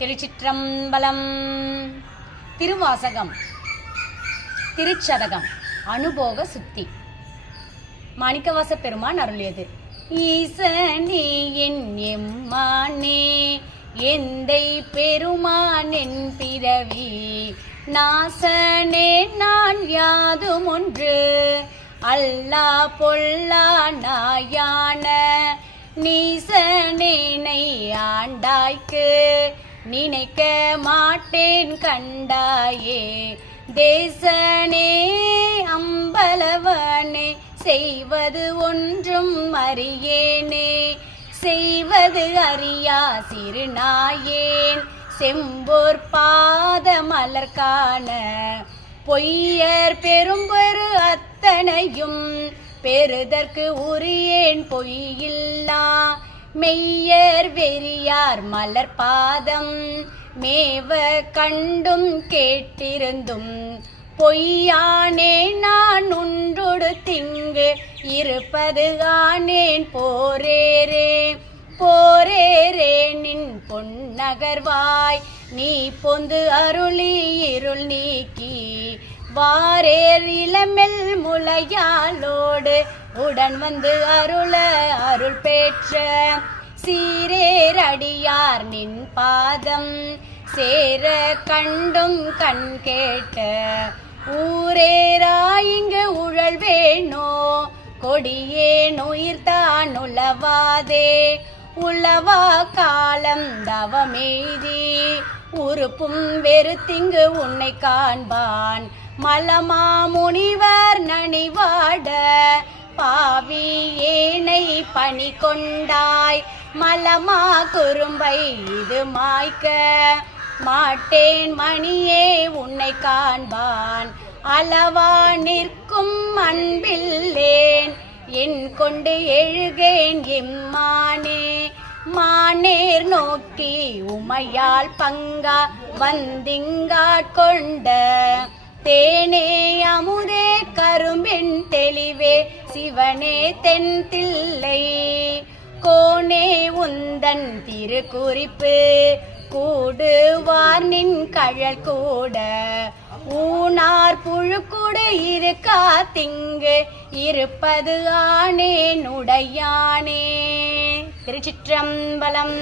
திருச்சிற்றம்பலம். திருவாசகம் திருச்சதகம் அனுபோக சுத்தி. மாணிக்கவாச பெருமான் அருளியது. ஈசனே என் எம்மானே எந்தை பெருமானென் பிறவி நாசனே நான் யாதும் ஒன்று அல்லா பொல்லா நாயான நீசனேனை ஆண்டாய்க்கு நினைக்க மாட்டேன் கண்டாயே தேசனே அம்பலவனே செய்வது ஒன்றும் அறியேனே செய்வது அறியா சிறுநாயேன் செம்போர் பாத மலர்காண பொய்யர் பெரும்பெரு அத்தனையும் பெறுதற்கு உரியேன் பொய்யில்லா மெய்யர் வெறியார் மலர் பாதம் மேவ கண்டும் கேட்டிருந்தும் பொய்யானே நான் ஒன்றொடு திங்கு இருப்பது ஆனேன் போரேரே போரேரே நின் பொன்னகர்வாய் நீ பொந்து அருளி இருள் நீக்கி வாரேர் இளமெல் முளையாலோடு உடன் வந்து அருள அருள் பெற்ற சீரேர் அடியார் நின் பாதம் சேர கண்டும் கண் கேட்ட ஊரேராயிங்கு உழல் வேணோ கொடியேன் உயிர்தான் உளவாதே உளவா காலம் தவமெய்தி உறுப்பும் வெறுத்திங்கு உன்னை காண்பான் மலமா முனிவர் நனிவாட பாவி ஏனை பணி கொண்டாய் மலமா குறும்பை இது மாய்க்க மாட்டேன் மணியே உன்னை காண்பான் அளவா நிற்கும் அன்பில்லேன் என் கொண்டு எழுகேன் எம்மானே மானேர் நோக்கி உமையால் பங்கா வந்திங்காட்கொண்ட தேனே அமுதே கரும்பின் தெளிவே சிவனே தென் தில்லை கோனே உந்தன் திருக்குறிப்பு கூடுவார் நின் கழல் கூட ஊனார் புழுக்கூடு இருக்கா திங்கு இருப்பது ஆனேன் உடையானே. திருச்சிற்றம்பலம்.